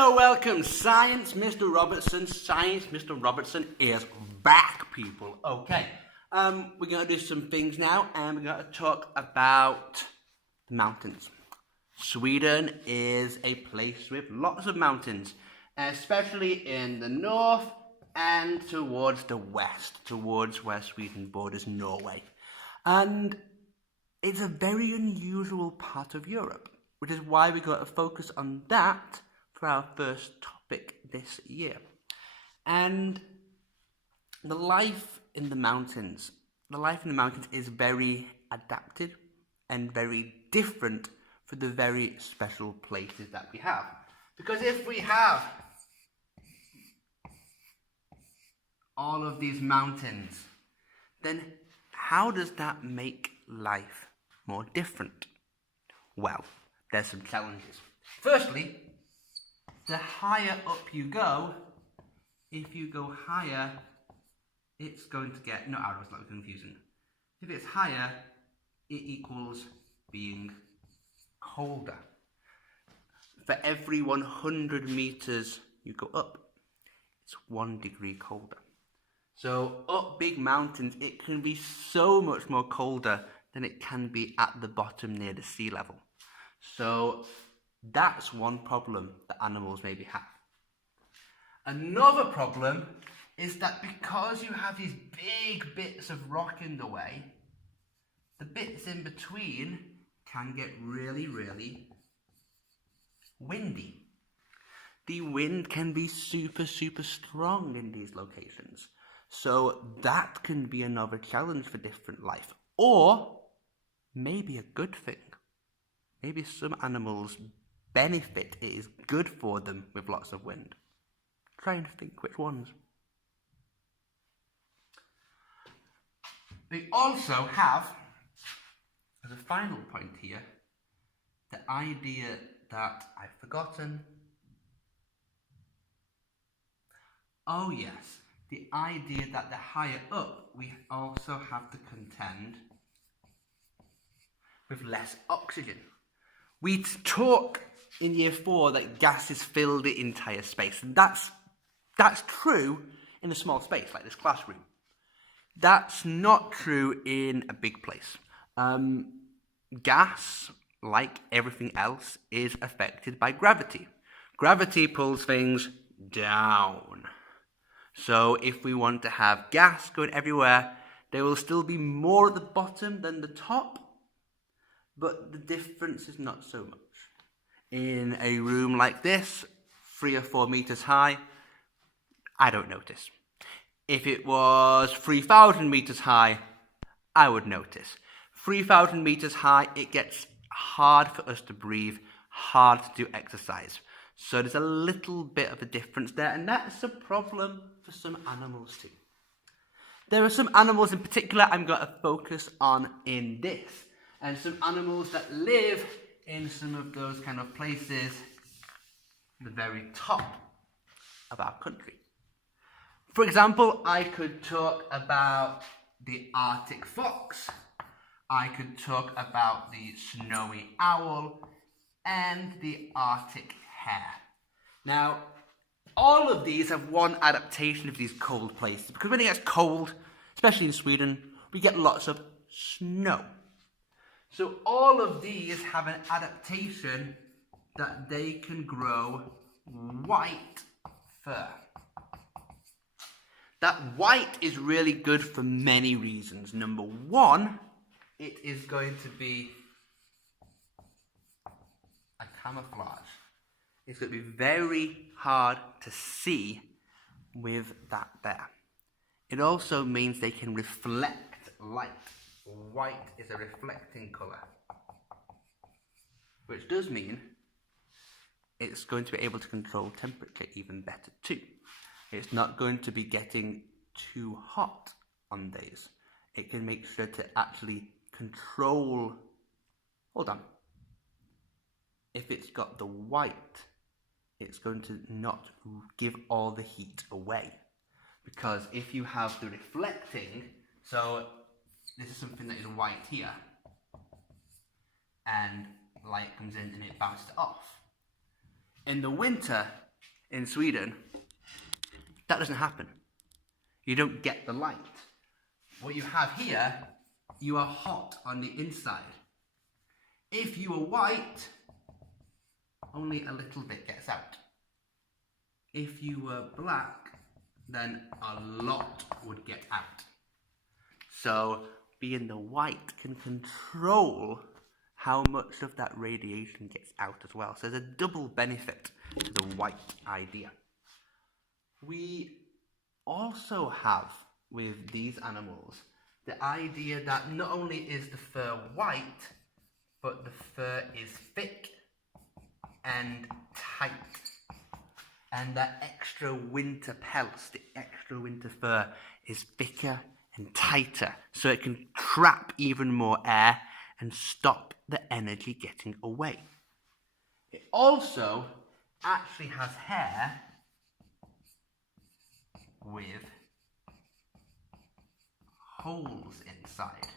Hello, welcome, Science Mr. Robertson. Science Mr. Robertson is back, people. Okay, we're going to do some things now, and we're going to talk about the mountains. Sweden is a place with lots of mountains, especially in the north and towards the west, towards where Sweden borders Norway. And it's a very unusual part of Europe, which is why we've got to focus on that for our first topic this year. And the life in the mountains is very adapted and very different for the very special places that we have. Because if we have all of these mountains, then how does that make life more different? Well, there's some challenges. Firstly, the higher up you go, if you go higher, it's going to get, no arrows, that was confusing. If it's higher, it equals being colder. For every 100 meters you go up, it's 1 degree colder. So up big mountains, it can be so much more colder than it can be at the bottom near the sea level. So that's one problem that animals maybe have. Another problem is that because you have these big bits of rock in the way, the bits in between can get really, really windy. The wind can be super, super strong in these locations. So that can be another challenge for different life. Or maybe a good thing. Maybe some animals benefit, it is good for them with lots of wind. Try and think which ones. We also have, as a final point here, the idea that I've forgotten. Oh yes, the idea that the higher up we also have to contend with less oxygen. We talk in year 4 that gases fill the entire space, and that's true in a small space like this classroom. That's not true in a big place. Gas, like everything else, is affected by gravity. Gravity pulls things down. So if we want to have gas going everywhere, there will still be more at the bottom than the top, but the difference is not so much. In a room like this, 3 or 4 meters high, I don't notice. If it was 3,000 meters high, I would notice. 3,000 meters high, it gets hard for us to breathe, hard to do exercise. So there's a little bit of a difference there, and that's a problem for some animals too. There are some animals in particular I'm going to focus on in this, and some animals that live in some of those kind of places at the very top of our country. For example, I could talk about the Arctic fox, I could talk about the snowy owl, and the Arctic hare. Now, all of these have one adaptation of these cold places, because when it gets cold, especially in Sweden, we get lots of snow. So all of these have an adaptation that they can grow white fur. That white is really good for many reasons. Number one, it is going to be a camouflage. It's going to be very hard to see with that there. It also means they can reflect light. White is a reflecting colour, which does mean it's going to be able to control temperature even better too. It's not going to be getting too hot on days. It can make sure to actually control, hold on, if it's got the white, it's going to not give all the heat away. Because if you have the reflecting, so this is something that is white here, and light comes in and it bounces it off. In the winter, In Sweden, that doesn't happen. You don't get the light. What you have here, you are hot on the inside. If you are white, only a little bit gets out. If you were black, then a lot would get out. So being the white can control how much of that radiation gets out as well. So there's a double benefit to the white idea. We also have, with these animals, the idea that not only is the fur white, but the fur is thick and tight. And that extra winter pelts, the extra winter fur, is thicker and tighter, so it can trap even more air and stop the energy getting away. It also actually has hair with holes inside.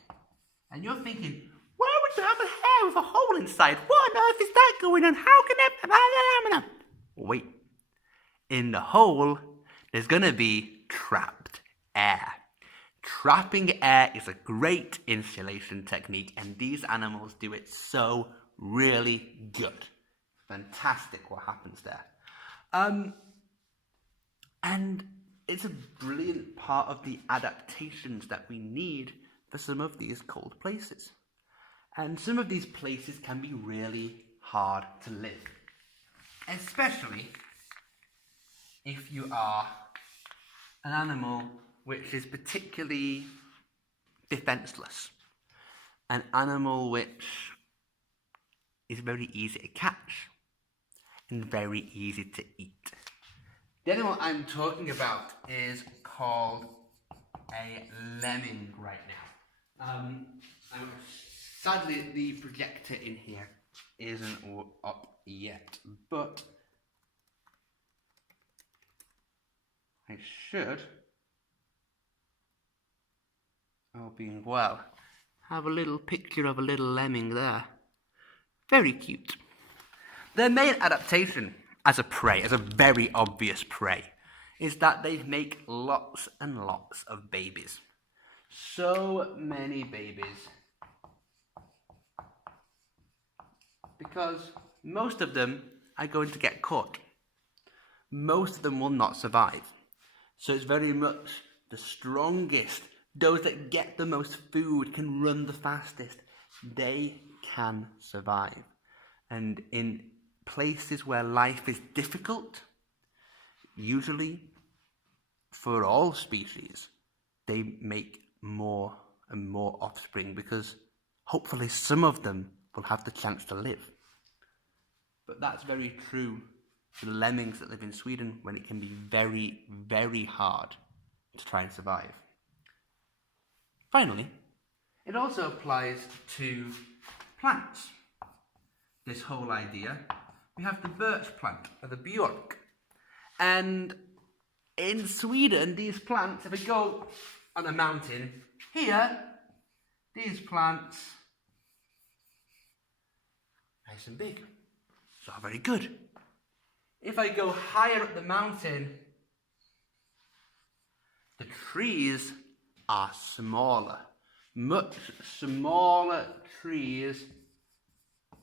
And you're thinking, why would you have a hair with a hole inside? What on earth is that going on? How can that... Wait. In the hole, there's going to be trapped air. Trapping air is a great insulation technique, and these animals do it so really good. Fantastic what happens there. And it's a brilliant part of the adaptations that we need for some of these cold places. And some of these places can be really hard to live, especially if you are an animal which is particularly defenseless, an animal which is very easy to catch and very easy to eat. The animal I'm talking about is called a lemming right now. Sadly, the projector in here isn't up yet, but I should, all being well, have a little picture of a little lemming there. Very cute. Their main adaptation as a prey, as a very obvious prey, is that they make lots and lots of babies. So many babies. Because most of them are going to get caught. Most of them will not survive. So it's very much the strongest, those that get the most food, can run the fastest. They can survive. And in places where life is difficult, usually for all species, they make more and more offspring because hopefully some of them will have the chance to live. But that's very true for the lemmings that live in Sweden, when it can be very, very hard to try and survive. Finally, it also applies to plants. This whole idea. We have the birch plant, or the björk. And in Sweden, these plants, if we go on a mountain, here, these plants, nice and big, so very good. If I go higher up the mountain, the trees are smaller, much smaller trees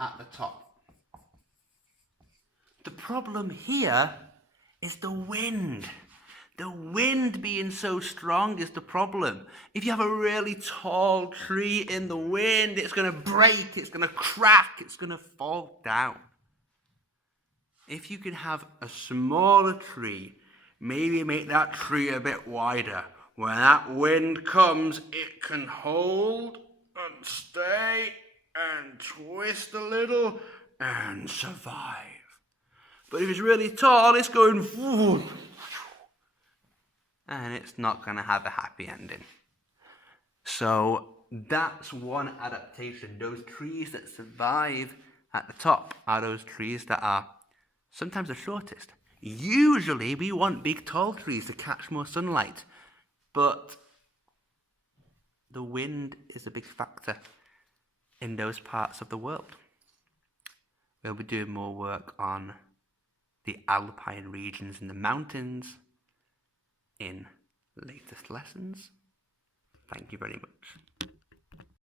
at the top. The problem here is the wind. The wind being so strong is the problem. If you have a really tall tree in the wind, it's going to break, it's going to crack, it's going to fall down. If you can have a smaller tree, maybe make that tree a bit wider. When that wind comes, it can hold and stay and twist a little and survive. But if it's really tall, it's going and it's not going to have a happy ending. So that's one adaptation. Those trees that survive at the top are those trees that are sometimes the shortest. Usually we want big tall trees to catch more sunlight, but the wind is a big factor in those parts of the world. We'll be doing more work on the alpine regions and the mountains in latest lessons. Thank you very much.